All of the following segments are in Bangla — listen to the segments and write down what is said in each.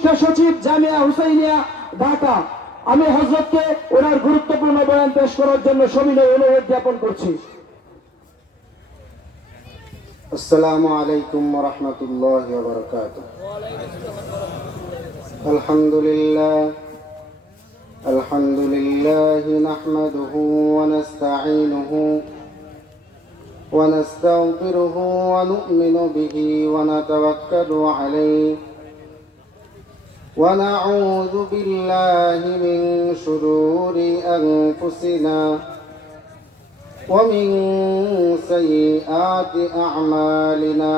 শিক্ষা সচিব, জামিয়া হুসাইনিয়া, ঢাকা। আমি হযরতকে ওনার গুরুত্বপূর্ণ বয়ান পেশ করার জন্য সবিনয় অনুরোধ জ্ঞাপন করছি। السلام عليكم ورحمة الله وبركاته. الحمد لله نحمده ونستعينه ونستغفره ونؤمن به ونتوكل عليه ونعوذ بالله من شرور أنفسنا ومن سيئات أعمالنا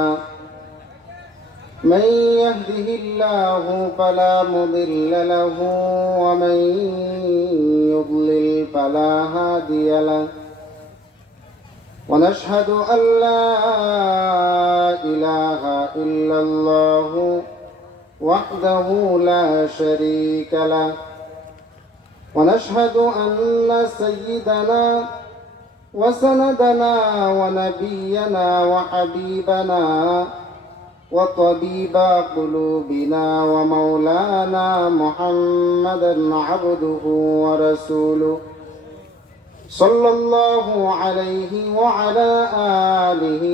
من يهده الله فلا مضل له ومن يضلل فلا هادي له ونشهد أن لا إله إلا الله وحده لا شريك له ونشهد أن سيدنا وسندنا ونبينا وحبيبنا وطبيب قلوبنا ومولانا محمدا عبده ورسوله صلى الله عليه وعلى آله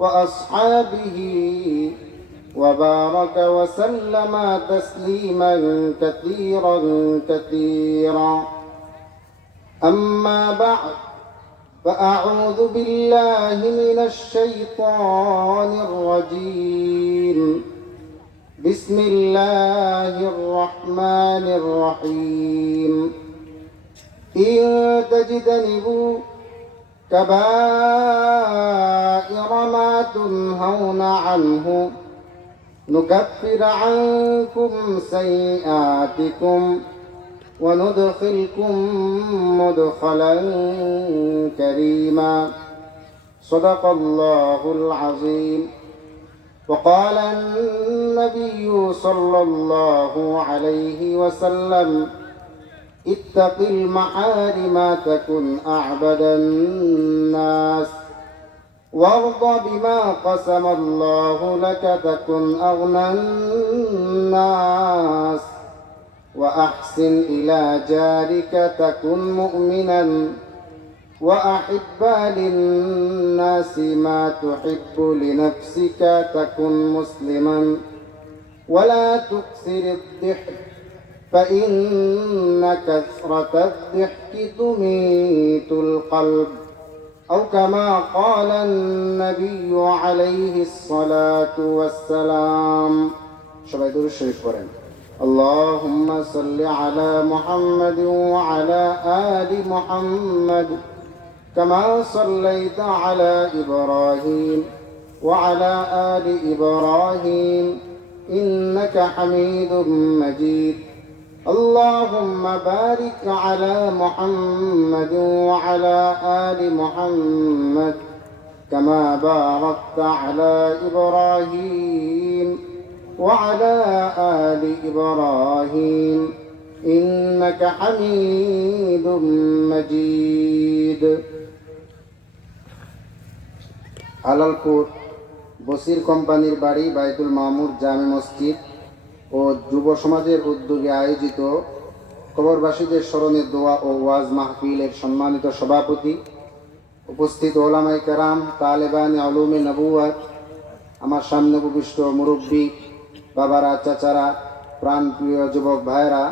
وأصحابه وبارك وسلم تسليما كثيرا كثيرا. أما بعد فأعوذ بالله من الشيطان الرجيم. بسم الله الرحمن الرحيم. إن تجتنبوا كبائر ما تنهون عنه نكفر عنكم سيئاتكم وندخلكم مدخلا كريما. صدق الله العظيم. وقال النبي صلى الله عليه وسلم اتق المحارم تكن أعبد الناس وارض بما قسم الله لك تكن أغنى الناس وأحسن إلى جارك تكن مؤمنا وأحب للناس ما تحب لنفسك تكن مسلما ولا تكثر الضحك فإن كثرة الضحك تميت القلب أو كما قال النبي عليه الصلاة والسلام. সবাই দুরূদ শরীফ পড়েন। اللهم صل على محمد وعلى آل محمد كما صليت على إبراهيم وعلى آل إبراهيم إنك حميد مجيد. اللهم بارك على محمد وعلى آل محمد كما باركت على إبراهيم وعلى آل إبراهيم إنك حميد مجيد. আলালপুর বসির কোম্পানির বাড়ি বাইতুল মামুর জামে মসজিদ ও যুব সমাজের উদ্যোগে আয়োজিত কবরবাসীদের স্মরণে দোয়া ও ওয়াজ মাহফিলের সম্মানিত সভাপতি, উপস্থিত ওলামায়ে কেরাম, তালেবানে উলুমে নবুওয়াত, আমার সামনে উপবিষ্ট মুরব্বী বাবারা, চাচারা, প্রাণপ্রিয় যুবক ভাইয়েরা,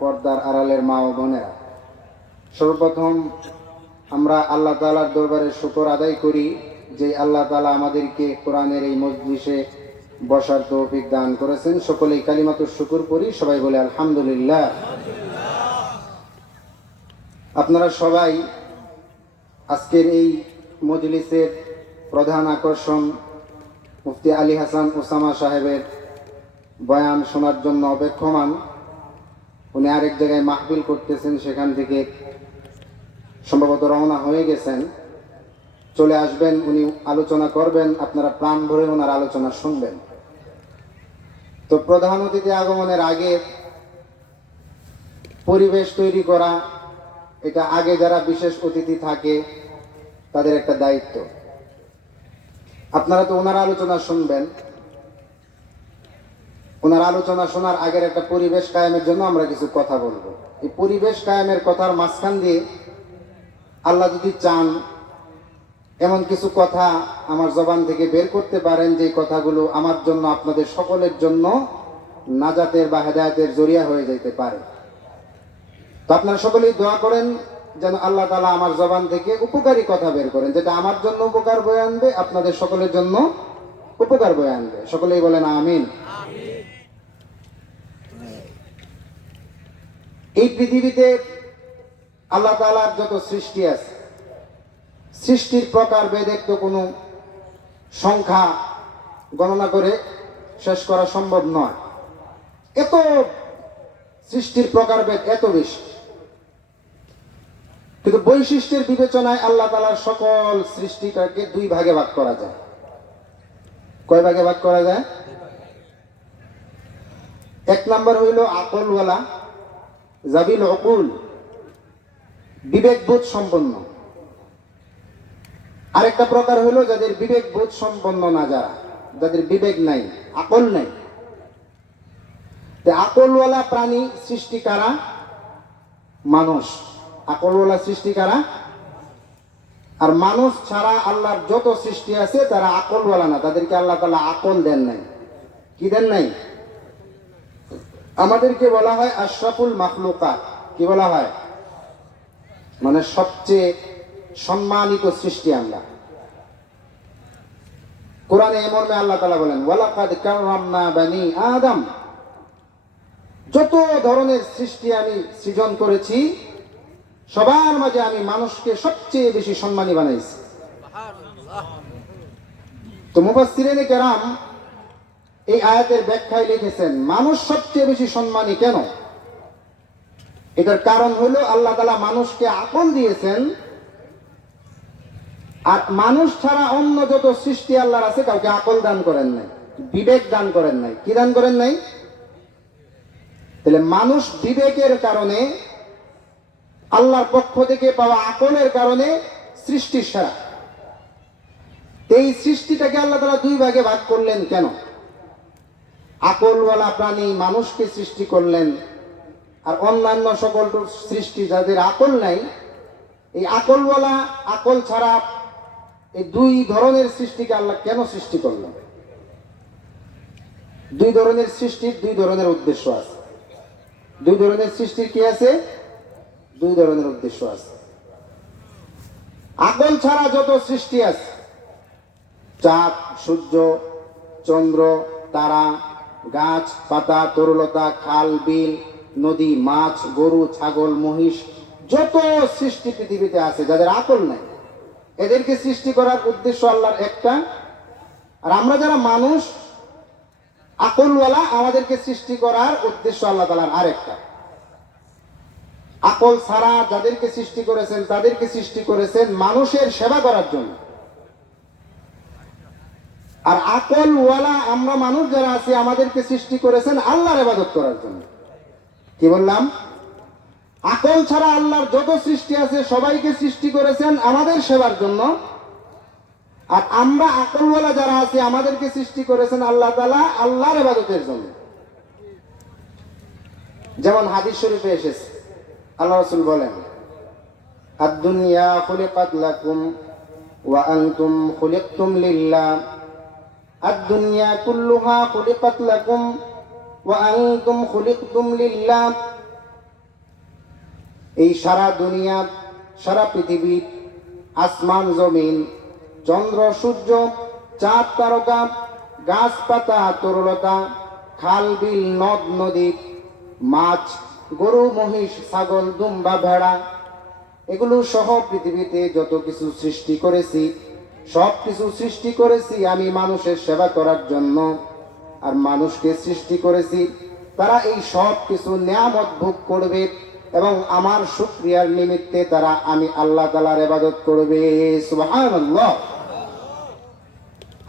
পর্দার আড়ালের মা ও বোনেরা, সর্বপ্রথম আমরা আল্লাহ তাআলার দরবারে শুকর আদায় করি যে আল্লাহ তাআলা আমাদেরকে কোরআনের এই মজলিসে বসার তৌফিক দান করেছেন। সকলেই কালিমাতুশ শুকর করি, সবাই বলে আলহামদুলিল্লাহ। আপনারা সবাই আজকের এই মজলিসের প্রধান আকর্ষণ মুফতি আলী হাসান ওসামা সাহেবের বয়ান শোনার জন্য অপেক্ষমান। উনি আরেক জায়গায় মাহফিল করতেছেন, সেখান থেকে সম্ভবত রওনা হয়ে গেছেন, চলে আসবেন, উনি আলোচনা করবেন, আপনারা প্রাণ ভরে ওনার আলোচনা শুনবেন। তো প্রধান অতিথি আগমনের আগে পরিবেশ তৈরি করা, এটা আগে যারা বিশেষ অতিথি থাকে তাদের একটা দায়িত্ব। আপনারা তো ওনার আলোচনা শুনবেন, ওনার আলোচনা শোনার আগের একটা পরিবেশ কায়েমের জন্য আমরা কিছু কথা বলবো। এই পরিবেশ কায়েমের কথার মাঝখান দিয়ে আল্লাহ যদি চান এমন কিছু কথা আমার জবান থেকে বের করতে পারেন, যে কথাগুলো আমার জন্য, আপনাদের সকলের জন্য নাজাতের বা হেদায়েতের জরিয়া হয়ে যেতে পারে। তো আপনারা সকলেই দোয়া করেন যেন আল্লাহ তাআলা আমার জবান থেকে উপকারী কথা বের করেন, যেটা আমার জন্য উপকার বয়ে আনবে, আপনাদের সকলের জন্য উপকার বয়ে আনবে। সকলেই বলেন আমিন। এই পৃথিবীতে আল্লাহ তাআলার যত সৃষ্টি আছে, সৃষ্টির প্রকার ভেদের তো কোনো সংখ্যা গণনা করে শেষ করা সম্ভব নয়। এত সৃষ্টির প্রকারভেদ এত বেশি, কিন্তু বৈশিষ্ট্যের বিবেচনায় আল্লাহ তাআলার সকল সৃষ্টিটাকে দুই ভাগে ভাগ করা যায়। কয় ভাগে ভাগ করা যায়? এক নাম্বার হইল আকলওয়ালা, জাবিল উকুল, বিবেকবোধ সম্পন্ন। আরেকটা প্রকার হলো যাদের বিবেকবোধ সম্পন্ন না, যাদের বিবেক নাই, আকল নাই। আকলওয়ালা প্রাণী সৃষ্টি কারা? মানুষ। আকলওয়ালা সৃষ্টি কারা? আর মানুষ ছাড়া আল্লাহর যত সৃষ্টি আছে তারা আকলওয়ালা না, তাদেরকে আল্লাহ তাআলা আকল দেন নাই। কি দেন নাই? আমাদেরকে বলা হয় আশরাফুল মাখলুকাত। কি বলা হয়? মানে সবচেয়ে সম্মানিত সৃষ্টি আমরা। কোরআনে এই মর্মে আল্লাহ তাআলা বলেন, ওয়ালাকাদ কাররামনা বানি আদম, যত ধরনের সৃষ্টি আমি সৃজন করেছি সবার মাঝে আমি মানুষকে সবচেয়ে বেশি সম্মানী বানাইছি। তো মুফাসসিরিনে কেরাম এই আয়াতের ব্যাখ্যায় লিখেছেন, মানুষ সবচেয়ে বেশি সম্মানী কেন? এটার কারণ হলো আল্লাহ তাআলা মানুষকে আকল দিয়েছেন, আর মানুষ ছাড়া অন্য যত সৃষ্টি আল্লাহর আছে কাউকে আকল দান করেন নাই, বিবেক দান করেন নাই। কি দান করেন নাই? তাহলে মানুষ বিবেকের কারণে, আল্লাহর পক্ষ থেকে পাওয়া আকলের কারণে সৃষ্টির সেরা। এই সৃষ্টিটাকে আল্লাহ তাআলা দুই ভাগে ভাগ করলেন কেন? আকলওয়ালা প্রাণী মানুষকে সৃষ্টি করলেন, আর অন্যান্য সকল সৃষ্টি যাদের আকল নাই, এই আকলওয়ালা আকল ছাড়া এই দুই ধরনের সৃষ্টিকে আল্লাহ কেন সৃষ্টি করলেন? দুই ধরনের সৃষ্টির দুই ধরনের উদ্দেশ্য আছে। দুই ধরনের সৃষ্টির কি আছে? দুই ধরনের উদ্দেশ্য আছে। আকল ছাড়া যত সৃষ্টি আছে, চাঁদ, সূর্য, চন্দ্র, তারা, গাছ পাতা, তরুলতা, খাল বিল, নদী, মাছ, গরু, ছাগল, মহিষ, যত সৃষ্টি পৃথিবীতে আছে যাদের আকল নাই, এদেরকে সৃষ্টি করার উদ্দেশ্য আল্লাহর একটা। আর আমরা যারা মানুষ আকলওয়ালা, আমাদেরকে সৃষ্টি করার উদ্দেশ্য আল্লাহ তাআলার আরেকটা। আকল ছাড়া যাদেরকে সৃষ্টি করেছেন তাদেরকে সৃষ্টি করেছেন মানুষের সেবা করার জন্য। আর আকলওয়ালা আমরা মানুষ যারা আছি আমাদেরকে সৃষ্টি করেছেন আল্লাহর ইবাদত করার জন্য। কি বললাম? আকল ছাড়া আল্লাহর যত সৃষ্টি আছে সবাইকে সৃষ্টি করেছেন আমাদের সেবার জন্য, আর আমরা আকলওয়ালা যারা আছি আমাদেরকে সৃষ্টি করেছেন আল্লাহ তাআলা আল্লাহর ইবাদতের জন্য। যেমন হাদিস শরীফে এসেছে, আল্লাহ রাসূল বলেন, আদ-দুনিয়া খুলিকাত লাকুম ওয়া আনতুম খুলিকতুম লিল্লাহ, আদ-দুনিয়া কুল্লুহা খুলিকাত লাকুম ওয়া আনতুম খুলিকতুম লিল্লাহ। এই সারা দুনিয়া, সারা পৃথিবী, আসমান জমিন, চন্দ্র সূর্য, চাঁদ তারকা, গাছপাতা তরুলতা, খাল বিল নদ নদী, মাছ, গরু মহিষ, ছাগল, দুম্বা, ভেড়া, এগুলো সহ পৃথিবীতে যত কিছু সৃষ্টি করেছি সব কিছু সৃষ্টি করেছি আমি মানুষের সেবা করার জন্য। আর মানুষকে সৃষ্টি করেছি তারা এই সব কিছু নিয়ামত ভোগ করবে এবং আমার শুকরিয়ার নিমিত্তে তারা আমি আল্লাহ তাআলার ইবাদত করবে। সুবহানাল্লাহ।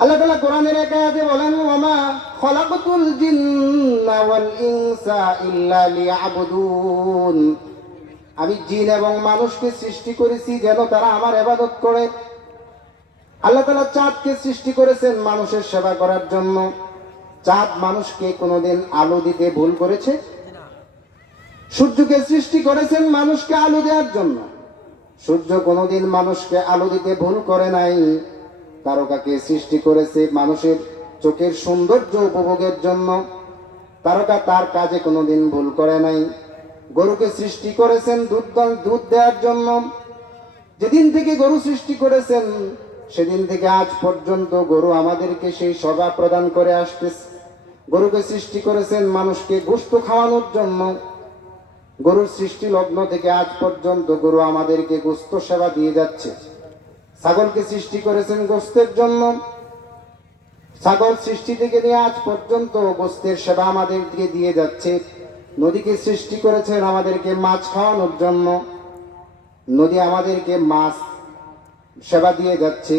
আল্লাহ তাআলা কোরআনের এক আয়াতে বলেন, ওয়ামা খলাকতুল জিন্না ওয়াল ইনসা ইল্লা লিয়াবুদুন, আমি জিন এবং মানুষকে সৃষ্টি করেছি যেন তারা আমার ইবাদত করে। আল্লাহ তাআলা চাঁদকে সৃষ্টি করেছেন মানুষের সেবা করার জন্য। চাঁদ মানুষকে কোনোদিন আলো দিতে ভুল করেছে? সূর্যকে সৃষ্টি করেছেন মানুষকে আলো দেওয়ার জন্য। সূর্য কোনোদিন মানুষকে আলো দিতে ভুল করে নাই। তারকাকে সৃষ্টি করেছে মানুষের চোখের সৌন্দর্য উপভোগের জন্য। তারকা তার কাজে কোনোদিন ভুল করে নাই। গরুকে সৃষ্টি করেছেন দুধ দেওয়ার জন্য। যেদিন থেকে গরু সৃষ্টি করেছেন সেদিন থেকে আজ পর্যন্ত গরু আমাদেরকে সেই সেবা প্রদান করে আসতেছে। গরুকে সৃষ্টি করেছেন মানুষকে গোশত খাওয়ানোর জন্য। গরুর সৃষ্টি লগ্ন থেকে আজ পর্যন্ত গরু আমাদেরকে গোশত সেবা দিয়ে যাচ্ছে। ছাগলকে সৃষ্টি করেছেন গোশতের জন্য। ছাগল সৃষ্টি থেকে নিয়ে আজ পর্যন্ত গোশতের সেবা আমাদেরকে দিয়ে যাচ্ছে। নদীকে সৃষ্টি করেছেন আমাদেরকে মাছ খাওয়ানোর জন্য। নদী আমাদেরকে মাছ সেবা দিয়ে যাচ্ছে।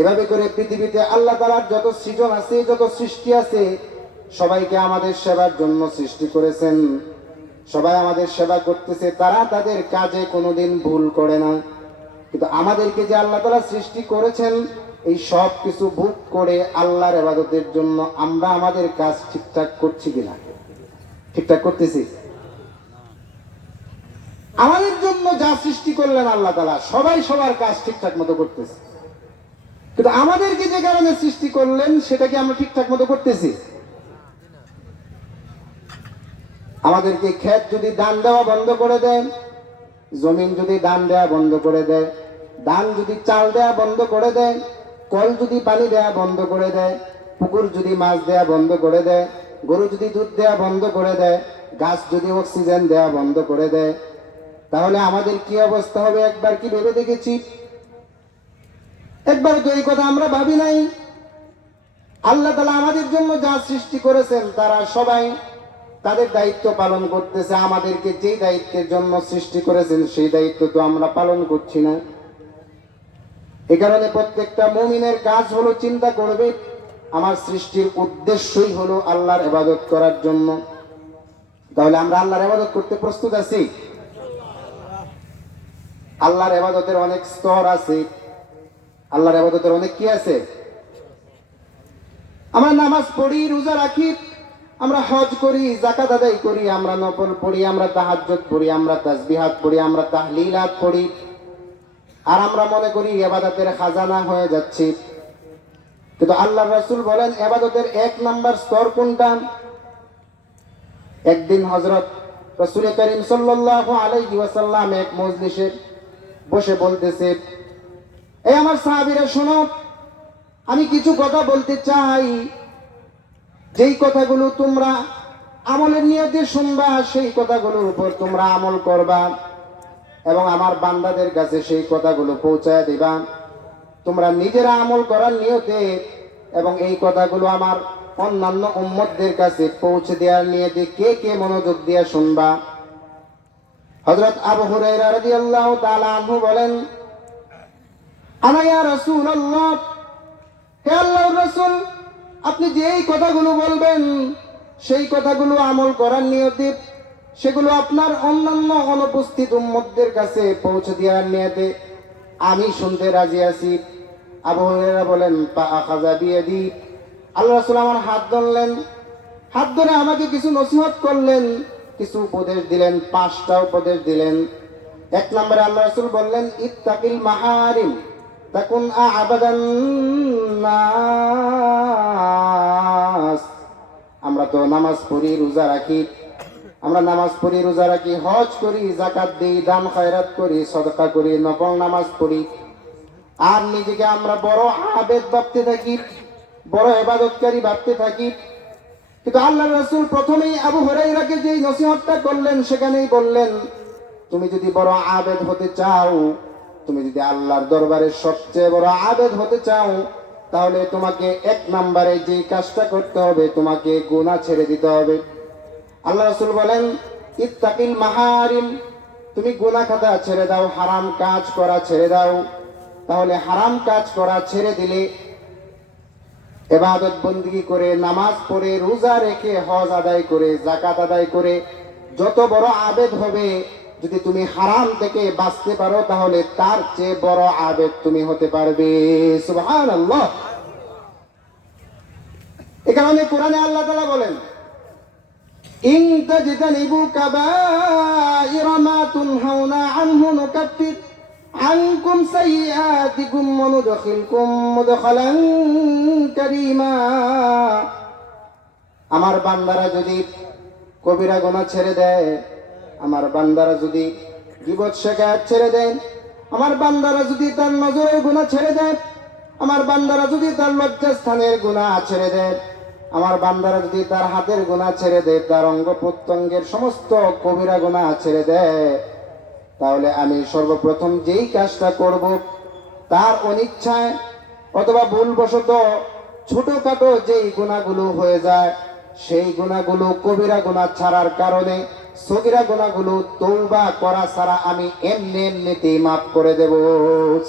এভাবে করে পৃথিবীতে আল্লাহ তাআলার যত সৃজন আছে, যত সৃষ্টি আছে, সবাইকে আমাদের সেবার জন্য সৃষ্টি করেছেন। সবাই আমাদের সেবা করতেছে, তারা তাদের কাজে কোনোদিন ভুল করে না। কিন্তু আমাদেরকে যে আল্লাহ তাআলা সৃষ্টি করেছেন, এই সব কিছু ভোগ করে আল্লাহর ইবাদতের জন্য আমরা আমাদের কাজ ঠিকঠাক করছি কিনা? ঠিকঠাক করতেছি? আমাদের জন্য যা সৃষ্টি করলেন আল্লাহ তাআলা, সবাই সবার কাজ ঠিকঠাক মতো করতেছে। কিন্তু আমাদেরকে যে কারণে সৃষ্টি করলেন সেটা কি আমরা ঠিকঠাক মতো করতেছি? আমাদেরকে ক্ষেত যদি দান দেওয়া বন্ধ করে দেয়, জমিন যদি দান দেওয়া বন্ধ করে দেয়, ধান যদি চাল দেওয়া বন্ধ করে দেয়, কল যদি পানি দেওয়া বন্ধ করে দেয়, পুকুর যদি মাছ দেওয়া বন্ধ করে দেয়, গরু যদি দুধ দেওয়া বন্ধ করে দেয়, গাছ যদি অক্সিজেন দেওয়া বন্ধ করে দেয়, তাহলে আমাদের কি অবস্থা হবে একবার কি ভেবে দেখেছি? একবার তো এই কথা আমরা ভাবি নাই। আল্লাহ তাআলা আমাদের জন্য যা সৃষ্টি করেছেন তারা সবাই তাদের দায়িত্ব পালন করতেছে। আমাদেরকে যেই দায়িত্বের জন্য সৃষ্টি করেছেন সেই দায়িত্ব তো আমরা পালন করছি না। এ কারণে প্রত্যেকটা মুমিনের কাজ হলো চিন্তা করবে, আমার সৃষ্টির উদ্দেশ্যই হলো আল্লাহর ইবাদত করার জন্য। তাহলে আমরা আল্লাহর ইবাদত করতে প্রস্তুত আছি? আল্লাহর ইবাদতের অনেক স্তর আছে। আল্লাহর ইবাদতের অনেক কি আছে? আমরা নামাজ পড়ি, রোজা রাখি, আমরা হজ করি, যাকাত আদায় করি, আমরা নফল পড়ি, আমরা তাহাজ্জুদ পড়ি, আমরা তাসবিহাত পড়ি, আমরা তাহলিলাত পড়ি, আর আমরা মনে করি ইবাদতের খাজানা হয়ে যাচ্ছে। কিন্তু আল্লাহর রাসূল বলেন ইবাদতের 1 নাম্বার স্তর কোনটা? একদিন হযরত রাসূল করিম সাল্লাল্লাহু আলাইহি ওয়াসাল্লাম এক মজলিসে বসে বলতেছে, এই আমার সাহাবীরা শোনো, আমি কিছু কথা বলতে চাই, যেই কথাগুলো তোমরা আমলের নিয়তে শুনবা, সেই কথাগুলোর উপর তোমরা আমল করবা এবং আমার বান্দাদের কাছে সেই কথাগুলো পৌঁছায় দিবা। তোমরা নিজেরা আমল করার নিয়তে এবং এই কথাগুলো আমার অন্যান্য উম্মতদের কাছে পৌঁছে দেওয়ার নিয়তে কে কে মনোযোগ দিয়ে শুনবা? হযরত আবু হুরায়রা রাদিয়াল্লাহু তাআলা আনহু বলেন, আনা ইয়া রাসূলুল্লাহ, হে আল্লাহর রাসূল, আপনি যে এই কথাগুলো বলবেন সেই কথাগুলো আমল করার নিয়তে, সেগুলো আপনার অন্যান্য অনুপস্থিত উম্মতদের কাছে পৌঁছে দেওয়ার নিয়তে আমি শুনতে রাজি আছি। আবু হুরায়রা বলেন, পা আখাযা বিয়াদি, আল্লাহ রাসূল আমার হাত ধরলেন, হাত ধরে আমাকে কিছু নসিহত করলেন, কিছু উপদেশ দিলেন, 5টা উপদেশ দিলেন। 1 নম্বরে আল্লাহ রাসূল বললেন, ইত্তাকিল মাহারিম তাকুন আ'বাদান নাস। আমরা তো নামাজ পড়ি, রোজা রাখি, আমরা নামাজ পড়ি, রোজা রাখি, হজ করি, যাকাত দিই, দান খয়রাত করি, সদকা করি, নফল নামাজ পড়ি, আর নিজেকে আমরা বড় আবেদ ভাবতে থাকি, বড় ইবাদতকারী ভাবতে থাকি। কিন্তু আল্লাহর রাসূল প্রথমেই আবু হুরায়রাকে যেই নসিহতটা করলেন সেখানেই বললেন, তুমি যদি বড় আবেদ হতে চাও, তুমি যদি আল্লাহর দরবারে সবচেয়ে বড় আবেদ হতে চাও, তাহলে তোমাকে 1 নম্বরে যে কাজটা করতে হবে, তোমাকে গুনাহ ছেড়ে দিতে হবে। আল্লাহ রাসূল বলেন, ইত্তাকিল মাহারিম, তুমি গুনাহ খাতা ছেড়ে দাও, হারাম কাজ করা ছেড়ে দাও। তাহলে হারাম কাজ করা ছেড়ে দিলে, ইবাদত বندگی করে, নামাজ পড়ে, রোজা রেখে, হজ আদায় করে, যাকাত আদায় করে যত বড় আবেদ হবে, যদি তুমি হারাম থেকে বাঁচতে পারো তাহলে তার চেয়ে বড় আবেদ তুমি হতে পারবে। সুবহানাল্লাহ। এ কারণে কোরআনে আল্লাহ তাআলা বলেন, ইন তাজতানিবু কাবাইরা মা তুনহাউনা আনহু নুকাফির আনকুম সাইয়্যাতিকুম ওয়া নুদখিলকুম মুদখালান কারীমা। আমার বান্দারা যদি কবিরা গুনাহ ছেড়ে দেয়, আমার বান্দারা যদি গীবত শিকায়ত ছেড়ে দেয়, আমার বান্দারা যদি তার নজরের গুনাহ ছেড়ে দেয়, আমার বান্দারা যদি তার লজ্জাস্থানের গুনাহ ছেড়ে দেয়, আমার বান্দারা যদি তার হাতের গুনাহ ছেড়ে দেয়, তার অঙ্গ প্রত্যঙ্গের সমস্ত কবিরা গুনাহ ছেড়ে দেয়, তাহলে আমি সর্বপ্রথম যেই কাজটা করব, তার অনিচ্ছায় অথবা ভুলবশত ছোটখাটো যেই গুনাহগুলো হয়ে যায়, সেই গুনাহগুলো কবিরা গুনাহ ছাড়ার কারণে সগীরা গুনাহগুলো তওবা করা ছাড়া আমি এমনিতেই মাফ করে দেব।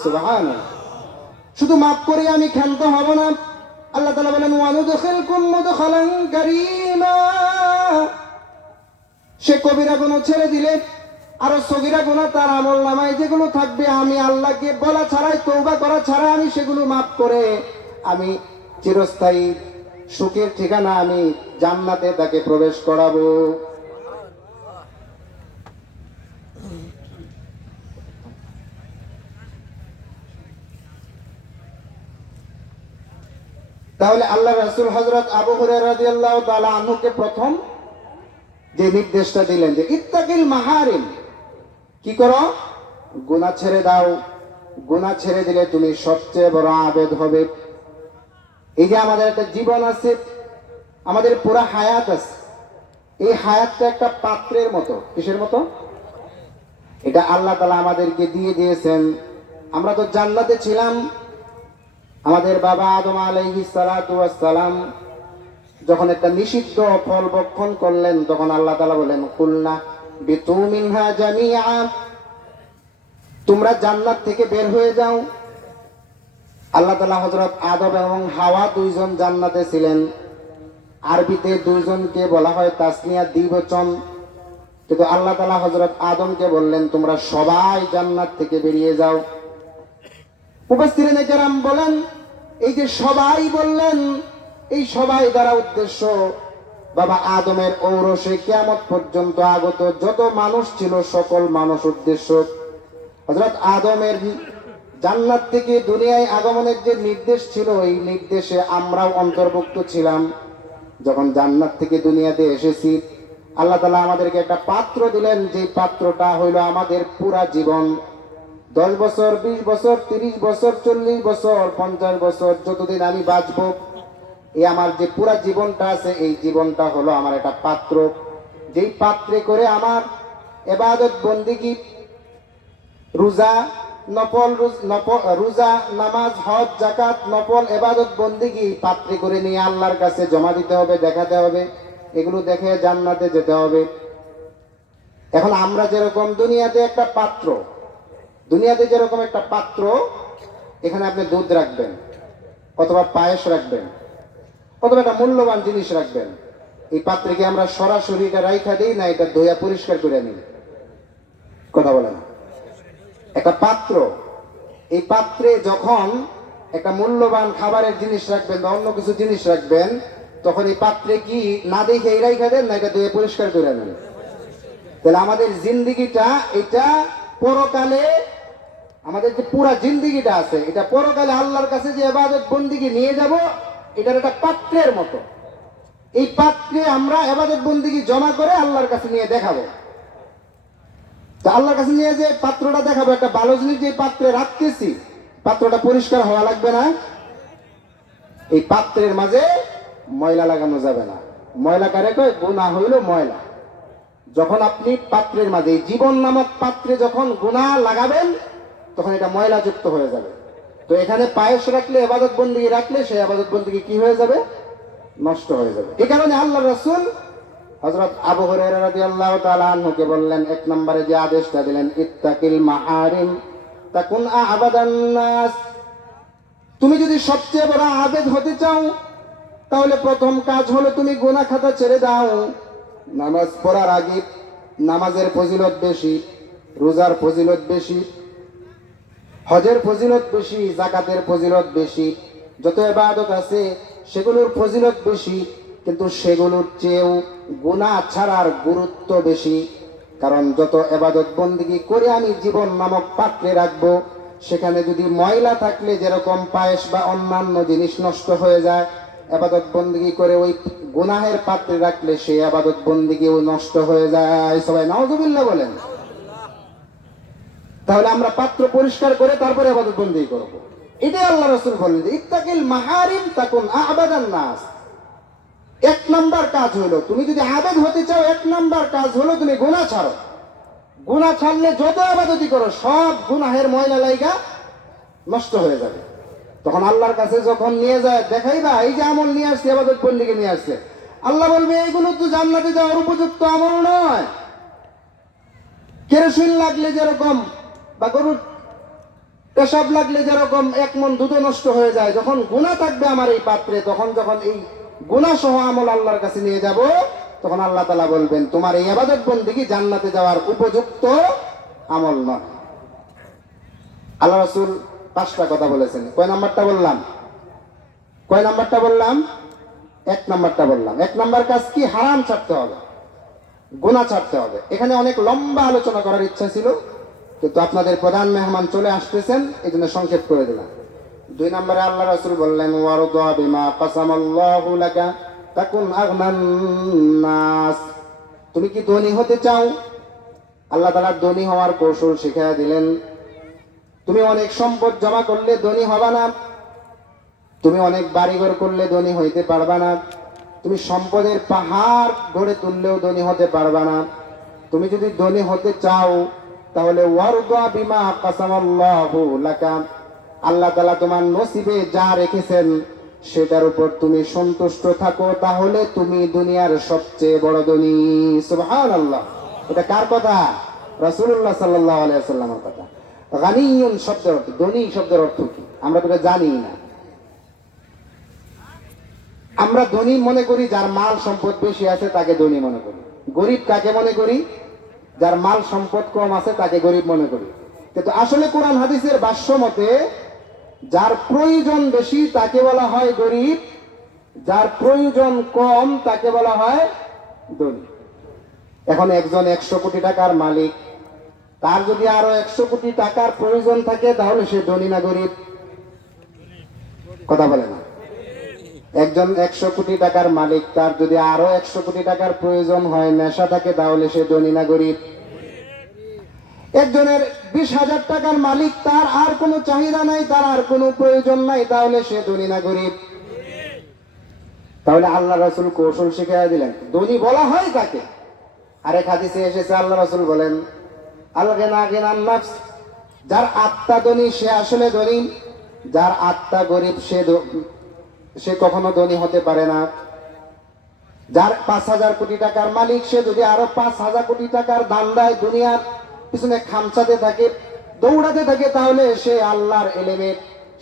সুবহানাল্লাহ। শুধু মাফ করে আমি ক্ষান্ত হব না, আল্লাহ তাআলা বলেন ওয়া নুদখিলকুম মুদখালান কারীমা। সে কবিরা গুনাহ ছেড়ে দিলে আরো সগীরা গুনাহ তার আমলনামায় যেগুলো থাকবে, আমি আল্লাহকে বলা ছাড়াই, তওবা করা ছাড়া আমি সেগুলো মাফ করে আমি চিরস্থায়ী সুখের ঠিকানা আমি জান্নাতে তাকে প্রবেশ করাবো। তাহলে আল্লাহ রাসূল হযরত আবু হুরায়রা রাদিয়াল্লাহু তাআলা আনহুকে প্রথম যে নির্দেশটা দিলেন যে ইত্তাকিল মাহারিম, কি করো? গুনাহ ছেড়ে দাও। গুনাহ ছেড়ে দিলে তুমি সবচেয়ে বড় আবেদ হবে। এই যে আমাদের একটা জীবন আছে, আমাদের পুরা হায়াত আছে, এই হায়াতটা একটা পাত্রের মতো। কিসের মতো? এটা আল্লাহ তাআলা আমাদেরকে দিয়ে দিয়েছেন। আমরা তো জান্নাতে ছিলাম। আমাদের বাবা আদম আলাইহিস সালাতু ওয়াস সালাম যখন একটা নিষিদ্ধ ফল ভক্ষণ করলেন, তখন আল্লাহ তাআলা বলেন কুলনা বিতু মিনহা জামিআ, তোমরা জান্নাত থেকে বের হয়ে যাও। আল্লাহ তাআলা হযরত আদম এবং হাওয়া দুইজন জান্নাতে ছিলেন। আরবিতে দুইজনকে বলা হয় তাসনিয়া, দ্বিবচন, কিন্তু আল্লাহ তাআলা হযরত আদমকে বললেন তোমরা সবাই জান্নাত থেকে বেরিয়ে যাও। মুফাসসিরিনে কেরাম বলেন এই যে সবাই বললেন, এই সবাই দ্বারা উদ্দেশ্য বাবা আদমের ঔরসে কিয়ামত পর্যন্ত আগত যত মানুষ ছিল সকল মানুষ উদ্দেশ্য। হযরত আদমের জান্নাত থেকে দুনিয়ায় আগমনের যে নির্দেশ ছিল, এই নির্দেশে আমরাও অন্তর্ভুক্ত ছিলাম। যখন জান্নাত থেকে দুনিয়াতে এসেছি, আল্লাহ তাআলা আমাদেরকে একটা পাত্র দিলেন, যে পাত্রটা হইল আমাদের পুরা জীবন। 10 বছর, 20 বছর, 30 বছর, 40 বছর, 50 বছর, যতদিন আমি বাঁচব, এই আমার যে পুরা জীবনটা আছে, এই জীবনটা হলো আমার একটা পাত্র। যেই পাত্রে করে আমার ইবাদত বন্দেগী, রোজা, রোজা, নামাজ, হজ, যাকাত, নফল ইবাদত বন্দেগী পাত্রে করে নিয়ে আল্লাহর কাছে জমা দিতে হবে, দেখাতে হবে। এগুলো দেখে জান্নাতে যেতে হবে। এখন আমরা যেরকম দুনিয়াতে একটা পাত্র, দুনিয়াতে যেরকম একটা পাত্র, এখানে আপনি দুধ রাখবেন অথবা পায়েস রাখবেন অথবা একটা মূল্যবান জিনিস রাখবেন। এই পাত্রে কি আমরা সরাসরি এটা রাইখা দিই না এটা ধোয়া পরিষ্কার করে নিই? কথা বলে না। একটা পাত্র, এই পাত্রে যখন একটা মূল্যবান খাবারের জিনিস রাখবেন বা অন্য কিছু জিনিস রাখবেন, তখন এই পাত্রে কি না দেখে এই রাইখা দেন না এটা ধুয়ে পরিষ্কার করে নেন? তাহলে আমাদের জিন্দিগিটা, এটা পরকালে, আমাদের যে পুরা জিন্দিগিটা আছে, এটা পরকালে আল্লাহর কাছে যে ইবাদত বন্দেগী নিয়ে যাব, এটার একটা পাত্রের মতো। এই পাত্রে আমরা ইবাদত বন্দেগী জমা করে আল্লাহর কাছে নিয়ে দেখাবো। তা আল্লাহর কাছে নিয়ে যে পাত্রটা দেখাবো, একটা ভালো জিনিস যে পাত্রে রাখতেছি, পাত্রটা পরিষ্কার হওয়া লাগবে না। এই পাত্রের মাঝে ময়লা লাগানো যাবে না। ময়লা কারে কয়? গুনাহ হইল ময়লা। যখন আপনি পাত্রের মাঝে, জীবন নামক পাত্রে যখন গুনাহ লাগাবেন, তখন এটা ময়লা যুক্ত হয়ে যাবে। তো এখানে পায়েস রাখলে, ইবাদত বন্দেগী রাখলে, সেই ইবাদত বন্দেগী কি হয়ে যাবে? নষ্ট হয়ে যাবে। এই কারণে আল্লাহ রাসূল হযরত আবু হুরায়রা রাদিয়াল্লাহু তাআলা আনহুকে বললেন, এক নম্বরে যে আদেশটা দিলেন, ইত্তাকিল মাহারিম তাকুন আবাদান নাস। তুমি যদি সবচেয়ে বড় আবেদ হতে চাও, তাহলে প্রথম কাজ হলো তুমি গুনাহ খাতা ছেড়ে দাও। নামাজ পড়ার আগে নামাজের ফজিলত বেশি, রোজার ফজিলত বেশি, হজের ফজিলত বেশি, যাকাতের ফজিলত বেশি। যত ইবাদত আছে সেগুলোর ফজিলত বেশি, কিন্তু সেগুলোর চেয়েও গুনাহ ছাড়ার গুরুত্ব বেশি। কারণ যত ইবাদত বন্দেগী করে আমি জীবন নামক পাত্রে রাখবো, সেখানে যদি ময়লা থাকলে যেরকম পায়েস বা অন্যান্য জিনিস নষ্ট হয়ে যায়, ইবাদত বন্দেগী করে ওই গুনাহের পাত্রে রাখলে সেই ইবাদত বন্দেগীও নষ্ট হয়ে যায়। সবাই নাউযুবিল্লাহ বলেন। তাহলে আমরা পাত্র পরিষ্কার করে তারপরে ইবাদত বন্দেগী করব। এটাই আল্লাহ রাসূল বললেন যে ইত্তাকিল মাহারিম তাকুন আবাদান নাস। এক নাম্বার কাজ হলো, তুমি যদি আবেদ হতে চাও, এক নাম্বার কাজ হলো তুমি গুনাহ ছাড়ো। গুনাহ ছাড়লে যত ইবাদতই করো সব গুনাহের ময়লা লাইগা নষ্ট হয়ে যাবে। তখন আল্লাহর কাছে যখন নিয়ে যায়, দেখাইবা এই যে আমল নিয়ে আসছে, ইবাদত বন্দেগী নিয়ে আসছে, আল্লাহ বলবে এইগুলো তো জান্নাতে যাওয়ার উপযুক্ত আমল নয়। কেরোসিন লাগলে যেরকম বা গরুর পেশাব লাগলে যেরকম এক মন দুধ নষ্ট হয়ে যায়, যখন গুনাহ থাকবে আমার এই পাত্রে, তখন যখন এই গুনাহ সহ আমল আল্লাহর কাছে নিয়ে যাব, তখন আল্লাহ তাআলা বলবেন তোমার এই ইবাদত বন্দেগী জান্নাতে যাওয়ার উপযুক্ত আমল নয়। আল্লাহ রাসূল 5টা কথা বলেছেন। কয় নাম্বারটা বললাম? কয় নাম্বারটা বললাম? 1 নাম্বারটা বললাম। 1 নাম্বার কাজ কি? হারাম ছাড়তে হবে, গুনাহ ছাড়তে হবে। এখানে অনেক লম্বা আলোচনা করার ইচ্ছা ছিল, কিন্তু আপনাদের প্রধান মেহমান চলে আসতেছেন, এই জন্য সংক্ষেপ করে দিলাম। 2 নম্বরে আল্লাহ রাসূল বললেন ওয়ারদা বিমা কাসামাল্লাহু লাকা তাকুন আগনান নাস। তুমি কি ধনী হতে চাও? আল্লাহ তাআলা ধনী হওয়ার কৌশল শিখিয়ে দিলেন। তুমি অনেক সম্পদ জমা করলে ধনী হবা না, তুমি অনেক বাড়িঘর করলে ধনী হইতে পারবা না, তুমি সম্পদের পাহাড় গড়ে তুললেও ধনী হতে পারবা না। তুমি যদি ধনী হতে চাও তাহলে ওয়ারদা বিমা কাসামাল্লাহু লাকা, আল্লাহ তাআলা তোমার নসিবে যা রেখেছেন সেটার উপর তুমি সন্তুষ্ট থাকো, তাহলে তুমি দুনিয়ার সবচেয়ে বড় ধনী। সুবহানাল্লাহ। এটা কার কথা? রাসূলুল্লাহ সাল্লাল্লাহু আলাইহি ওয়াসাল্লামের কথা। গানিয়ুন শব্দের অর্থ, ধনী শব্দের অর্থ কি আমরা তো জানি না। আমরা ধনী মনে করি যার মাল সম্পদ বেশি আছে তাকে ধনী মনে করি। গরিব কাকে মনে করি? যার মাল সম্পদ কম আছে তাকে গরিব মনে করি। কিন্তু আসলে কোরআন হাদিসের ভাষ্য মতে যার প্রয়োজন বেশি তাকে বলা হয় গরিব, যার প্রয়োজন কম তাকে বলা হয় ধনী। এখন একজন 100 কোটি টাকার মালিক, তার যদি আরো 100 কোটি টাকার প্রয়োজন থাকে তাহলে সে ধনী না গরিব? কথা বলে না। একজন 100 কোটি টাকার মালিক, তার যদি আরো 100 কোটি টাকার প্রয়োজন হয়, নেশা থাকে, তাহলে সে ধনী না গরিব? একজনের 20,000 টাকার মালিক, তার আর কোনো চাহিদা নাই, তার আর কোনো প্রয়োজন নাই, তাহলে সে ধনী না গরিব? তাহলে আল্লাহ রাসূল কৌশল শিখিয়ে দিলেন ধনী বলা হয় কাকে। আরেক হাদিসে এসেছে আল্লাহ রাসূল বলেন আল গিনা গিনান নাফস, যার আত্মা ধনী সে আসলে ধনী, যার আত্মা গরিব সে কখনো ধনী হতে পারে না। যার 5,000 কোটি টাকার মালিক, সে যদি আরো 5,000 কোটি টাকার ধান্দায় দুনিয়ার পিছনে খামচাতে থাকে, দৌড়াতে থাকে, তাহলে সে আল্লাহর এলেমে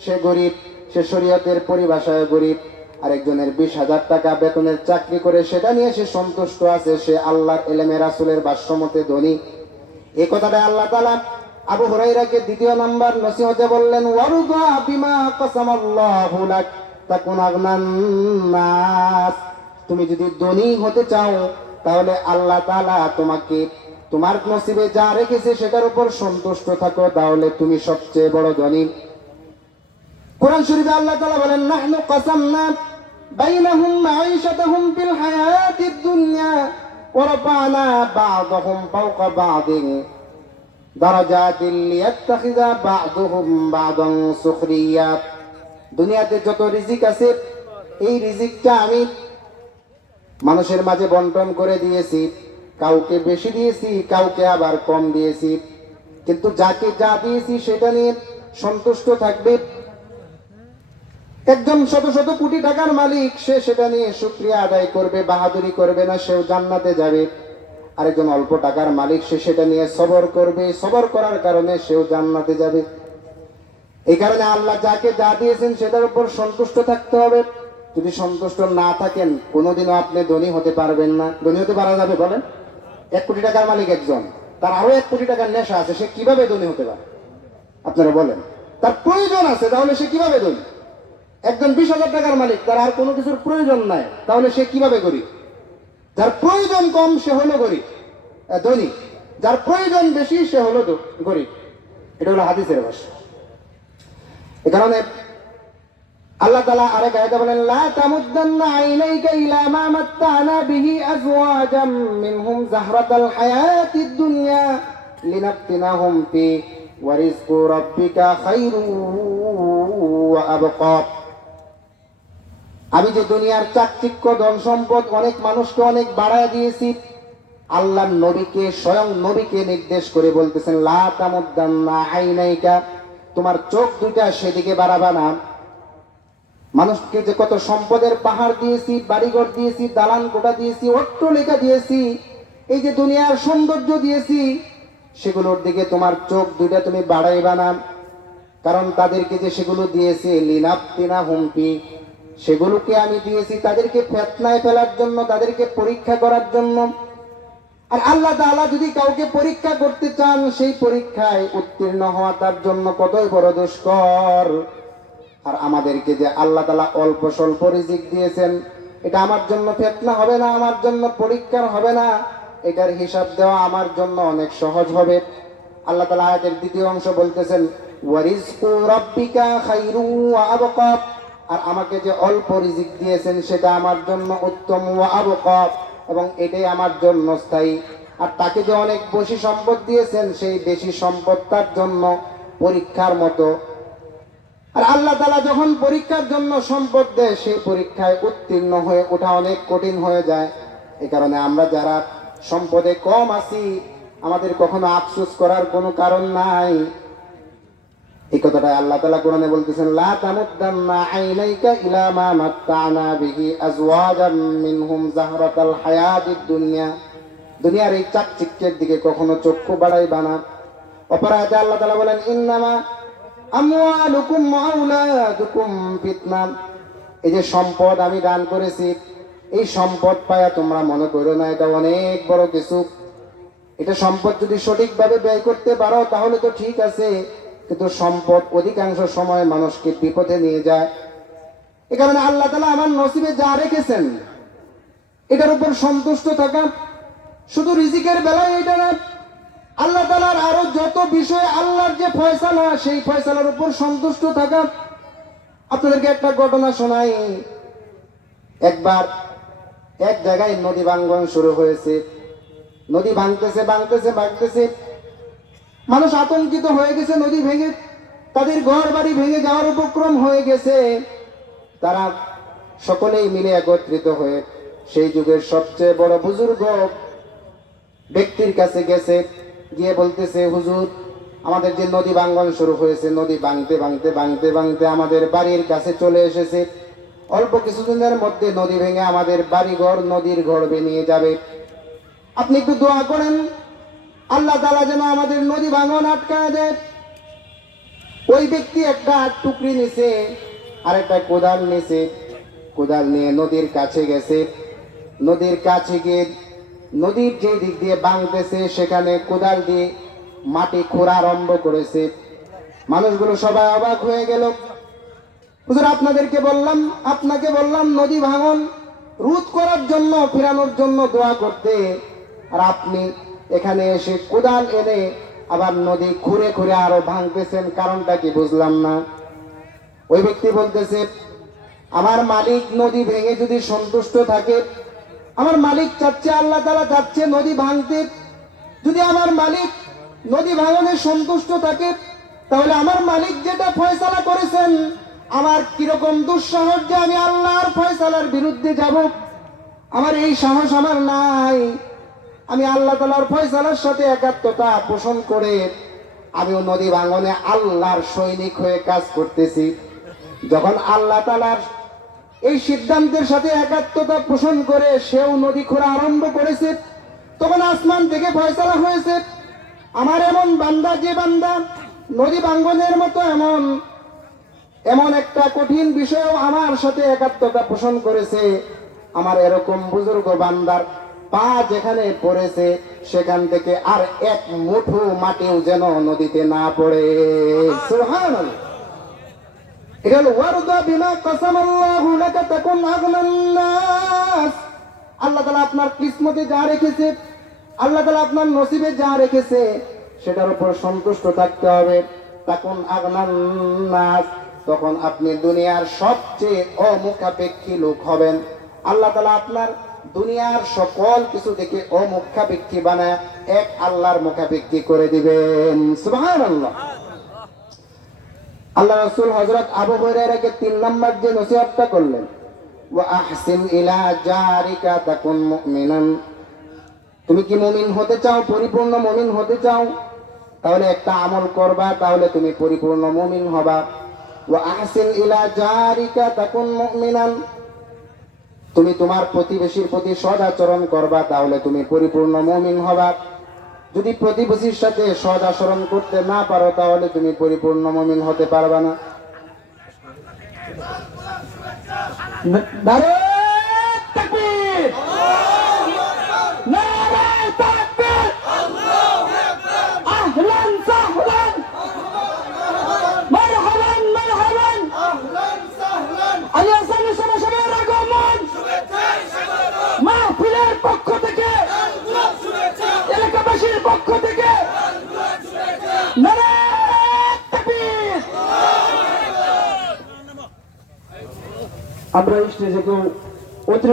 সে গরিব, সে শরীয়তের পরিভাষায় গরিব। আরেকজনের 20,000 টাকা বেতনের চাকরি করে সেটা নিয়ে সে সন্তুষ্ট আছে, সে আল্লাহর এলেমে রাসূলের ভাষ্যমতে ধনী। এই কথাটা আল্লাহ তাআলা আবু হুরায়রাকে 2 নাম্বার নসিহতে বললেন ওয়ারদা বিমা কাসামাল্লাহু লাক তাকুন আগনান নাস। তুমি যদি ধনী হতে চাও তাহলে আল্লাহ তাআলা তোমাকে তোমার নসিবে যা রেখেছে সেটার উপর সন্তুষ্ট থাকো, তাহলে তুমি সবচেয়ে বড় ধনী। কোরআন শরীফে আল্লাহ তাআলা বলেন নাহনু কাসামনা বাইনাহুম মাঈশাতাহুম ফিল হায়াতিদ দুনিয়া ওয়া রাফা'না বা'দাহুম ফাওকা বা'দিন দারাজাতিল লিয়াত্তাখিযা বা'দুহুম বা'দান সুখরিয়া। দুনিয়াতে যত রিজিক আছে এই রিজিকটা আমি মানুষের মাঝে বন্টন করে দিয়েছি, কাউকে বেশি দিয়েছি, কাউকে আবার কম দিয়েছি, কিন্তু যাকে যা দিয়েছি সেটা নিয়ে সন্তুষ্ট থাকবে। একজন শত শত কোটি টাকার মালিক, সে সেটা নিয়ে শুকরিয়া আদায় করবে, বাহাদুরি করবে না, সেও জান্নাতে যাবে। আরেকজন অল্প টাকার মালিক, সে সেটা নিয়ে সবর করবে, সবর করার কারণে সেও জান্নাতে যাবে। এই কারণে আল্লাহ যাকে যা দিয়েছেন সেটার উপর সন্তুষ্ট থাকতে হবে। যদি সন্তুষ্ট না থাকেন কোনোদিনও আপনি ধনী হতে পারবেন না। ধনী হতে পারা যাবে বলেন? 1 কোটি টাকার মালিক একজন, তার আরো 1 কোটি টাকার নেশা আছে, সে কিভাবে ধনী হতে পারে? আপনারা বলেন। তার প্রয়োজন আছে, তাহলে সে কিভাবে ধনী? একজন 20,000 টাকার মালিক, তার আর কোনো কিছুর প্রয়োজন নাই, তাহলে সে কিভাবে গরিব? যার প্রয়োজন কম সে হলো গরিব, ধনী। যার প্রয়োজন বেশি সে হলো গরিব। এটা হলো হাদিসের ভাষা। এ কারণে আল্লাহ তাআলা আরেক আয়াতে বলেন, লা তামুদ্দান্না আইনাইকা ইলা মা মাত্তানা বিহি আজওয়াজাম মিনহুম যাহরাতাল হায়াতিদ দুনিয়া লিনাফতিনাহুম ফি ওয়া রিজকু রাব্বিকা খায়রু ওয়া আবকা। আমি যে দুনিয়ার চাকচিক্য ধন সম্পদ অনেক মানুষকে অনেক বাড়ায় দিয়েছি, আল্লাহর নবীকে, স্বয়ং নবীকে নির্দেশ করে বলতেছেন, লা তামুদ্দান্না আইনাইকা, তোমার চোখ দুইটা সেদিকে বাড়াবা না। মানুষকে যে কত সম্পদের পাহাড় দিয়েছি, বাড়িঘর দিয়েছি, দালান কোঠা দিয়েছি, অট্টালিকা দিয়েছি, এই যে দুনিয়ার সৌন্দর্য দিয়েছি, সেগুলোর দিকে তোমার চোখ দুইটা তুমি বাড়াইবা না। কারণ তাদেরকে যে সেগুলো দিয়েছি, লিনাফতিনাহুম ফি, সেগুলোকে আমি দিয়েছি তাদেরকে ফিতনায় ফেলার জন্য, তাদেরকে পরীক্ষা করার জন্য। আর আল্লাহ তাআলা যদি কাউকে পরীক্ষা করতে চান, সেই পরীক্ষায় উত্তীর্ণ হওয়া তার জন্য কতই বড় দুষ্কর। আর আমাদেরকে যে আল্লাহ তাআলা অল্প স্বল্প রিজিক দিয়েছেন, এটা আমার জন্য ফিতনা হবে না, আমার জন্য পরীক্ষার হবে না, এটার হিসাব দেওয়া আমার জন্য অনেক সহজ হবে। আল্লাহ তাআলা আয়াতের দ্বিতীয় অংশ বলতেছেন, ওয়া রিজকু রাব্বিকা খায়রু ওয়া আবকা, আর আমাকে যে অল্প রিজিক দিয়েছেন সেটা আমার জন্য উত্তম, ওয়া আবকা, এবং এটাই আমার জন্য স্থায়ী। আর তাকে যে অনেক বেশি সম্পদ দিয়েছেন, সেই বেশি সম্পদ তার জন্য পরীক্ষার মতো। আর আল্লাহ তাআলা যখন পরীক্ষার জন্য সম্পদ দেয়, সেই পরীক্ষায় উত্তীর্ণ হয়ে ওঠা অনেক কঠিন হয়ে যায়। এই কারণে আমরা যারা সম্পদে কম আছি, আমাদের কখনো আফসোস করার কোনো কারণ নাই। এই কথাটা আল্লাহ তাআলা কোরআনে বলতেছেন, লা তামুদ্দান্না আইনাইকা ইলা মা মাত্তানা বিহি আজওয়াজাম মিনহুম যাহরাতাল হায়াতিদ দুনিয়া, দুনিয়ার এই চাকচিক্যের দিকে কখনো চক্ষু বাড়াইবা না। অপরাধে আল্লাহ তাআলা বলেন, ইন্নামা আমওয়ালুকুম ওয়া আওলাদুকুম ফিতনা, এই যে সম্পদ আমি দান করেছি, এই সম্পদ পায়া তোমরা মনে করো না এটা অনেক বড় কিছু। এটা সম্পদ যদি সঠিকভাবে ব্যয় করতে পারো তাহলে তো ঠিক আছে, কিন্তু সম্পদ অধিকাংশ সময় মানুষকে বিপদে নিয়ে যায়। এ কারণে আল্লাহ তাআলা আমার নসিবে যা রেখেছেন এটার উপর সন্তুষ্ট থাকা, শুধু রিজিকের বেলায় এটা না, আল্লাহ তাআলার আরো যত বিষয়, আল্লাহর যে ফয়সালা, সেই ফয়সালার উপর সন্তুষ্ট থাকা। আপনাদেরকে একটা ঘটনা শোনাই। একবার এক জায়গায় নদী ভাঙ্গন শুরু হয়েছে, নদী ভাঙতেছে ভাঙতেছে ভাঙতেছে, মানুষ আতঙ্কিত হয়ে গেছে, নদী ভেঙে তাদের ঘর বাড়ি ভেঙে যাওয়ার উপক্রম হয়ে গেছে। তারা সকলেই মিলে একত্রিত হয়ে সেই যুগের সবচেয়ে বড় বুজুর্গ ব্যক্তির কাছে গেছে, গিয়ে বলতেছে, হুজুর, আমাদের যে নদী ভাঙ্গন শুরু হয়েছে, নদী ভাঙতে ভাঙতে ভাঙতে ভাঙতে আমাদের বাড়ির কাছে চলে এসেছে, অল্প কিছুদিনের মধ্যে নদী ভেঙে আমাদের বাড়িঘর নদীর গর্ভে নিয়ে যাবে। আপনি একটু দোয়া করেন আল্লাহ তাআলা যেন আমাদের নদী ভাঙন আটকায় দেয়। ওই ব্যক্তি একটা টুকরি নিছে আর একটা কোদাল নিছে, কোদাল নিয়ে নদীর কাছে গেছে। নদীর কাছে গিয়ে নদীর যে দিক দিয়ে ভাঙতেছে সেখানে কোদাল দিয়ে মাটি খোঁড়া আরম্ভ করেছে। মানুষগুলো সবাই অবাক হয়ে গেল। হুজুর, আপনাকে বললাম নদী ভাঙন রোধ করার জন্য, ফেরানোর জন্য দোয়া করতে, আর আপনি এখানে এসে কোদাল এনে আবার নদী খুঁড়ে খুঁড়ে আরো ভাঙতেছেন, কারণটা কি বুঝলাম না। ওই ব্যক্তি বলতেছে, আমার মালিক নদী ভেঙে যদি সন্তুষ্ট থাকে, আমার মালিক চাচ্ছে, আল্লাহ তাআলা চাচ্ছে নদী ভাঙতে, যদি আমার মালিক নদী ভাঙনে সন্তুষ্ট থাকে, তাহলে আমার মালিক যেটা ফয়সালা করেছেন, আমার কিরকম দুঃসাহস যে আমি আল্লাহর ফয়সালার বিরুদ্ধে যাব। আমার এই সাহস আমার নাই। আমি আল্লাহ তাআলার ফয়সালার সাথে একাত্মতা পোষণ করে আমিও নদী ভাঙনে আল্লাহর সৈনিক হয়ে কাজ করতেছি। যখন আল্লাহ তাআলার এই সিদ্ধান্তের সাথে একাত্মতা পোষণ করে সেও নদী খোঁড়া আরম্ভ করেছে, তখন আসমান থেকে ফয়সালা হয়েছে, আমার এমন বান্দা, যে বান্দা নদী ভাঙ্গনের মতো এমন একটা কঠিন বিষয়ও আমার সাথে একাত্মতা পোষণ করেছে, আমার এরকম বুজুর্গ বান্দার পা যেখানে পড়েছে সেখান থেকে আর এক মুঠো মাটিও যেন নদীতে না পড়ে। সুবহানাল্লাহ। এটা হলো ওয়ারদা বিমা কাসামাল্লাহু লাকা তাকুন আগনান নাস। আল্লাহ তাআলা আপনার কিসমতে যা রেখেছে, আল্লাহ তাআলা আপনার নসিবে যা রেখেছে সেটার উপর সন্তুষ্ট থাকতে হবে। তাকুন আগনান নাস, তখন আপনি দুনিয়ার সবচেয়ে অমুখাপেক্ষী লোক হবেন। আল্লাহ তাআলা আপনার দুনিয়ার সকল কিছু থেকে অমুখাপেক্ষী বানায় এক আল্লাহর মুখাপেক্ষী করে দিবেন। সুবহানাল্লাহ। আল্লাহ রাসূল হযরত আবু হুরায়রাকে 3 নাম্বার যে নসিহতটা করলেন, ওয়া আহসিন ইলা জারিকা তাকুন মুমিনান। তুমি কি মুমিন হতে চাও, পরিপূর্ণ মুমিন হতে চাও, তাহলে একটা আমল করবা, তাহলে তুমি পরিপূর্ণ মুমিন হবা। ওয়া আহসিন ইলা জারিকা তাকুন মুমিনান। তুমি তোমার প্রতিবেশীর প্রতি সৎ আচরণ করবা, তাহলে তুমি পরিপূর্ণ মুমিন হবা। যদি প্রতিবেশীর সাথে সৎ আচরণ করতে না পারো, তাহলে তুমি পরিপূর্ণ মুমিন হতে পারবা না। নারে তাকবীর, নারে তাকবীর, আহলান সাহলান, মারহাবান মারহাবান, আলী হাসানের সমাবেশের আগমন মাহফিলের পক্ষ থেকে, এলাকাবাসীর পক্ষ থেকে নারে তাকবীর। আমরা স্টেজে কেউ অতিরিক্ত